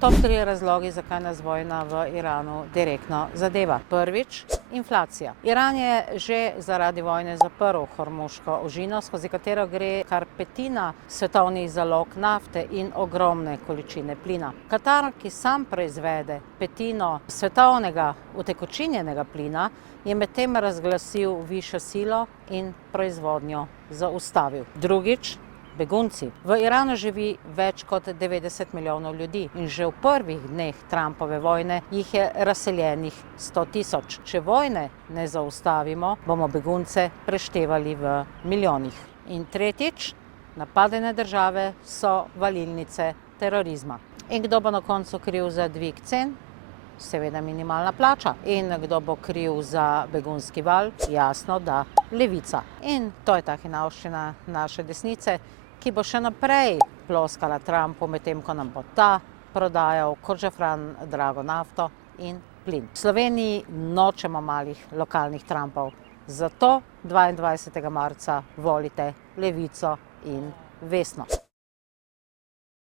Top 3 razlogi, zakaj nas vojna v Iranu direktno zadeva. Prvič, inflacija. Iran je že zaradi vojne zaprl Hormuško ožino, skozi katero gre kar petina svetovnih zalog nafte in ogromne količine plina. Katar, ki sam proizvede petino svetovnega utekočinjenega plina, je medtem razglasil višjo silo in proizvodnjo zaustavil. Drugič, begunci. V Iranu živi več kot 90 milijonov ljudi in že v prvih dneh Trumpove vojne jih je razseljenih 100 tisoč. Če vojne ne zaustavimo, bomo begunce preštevali v milijonih. In tretjič, napadene države so valilnice terorizma. In kdo bo na koncu kriv za dvig cen? Seveda minimalna plača. In kdo bo kriv za begunski val? Jasno, da levica. In to je ta hinavščina naše desnice, ki bo še naprej ploskala Trumpu, medtem ko nam bo ta prodajal kot žafran drago nafto in plin. V Sloveniji nočemo malih lokalnih Trumpov. Zato 22. marca volite levico in Vesno.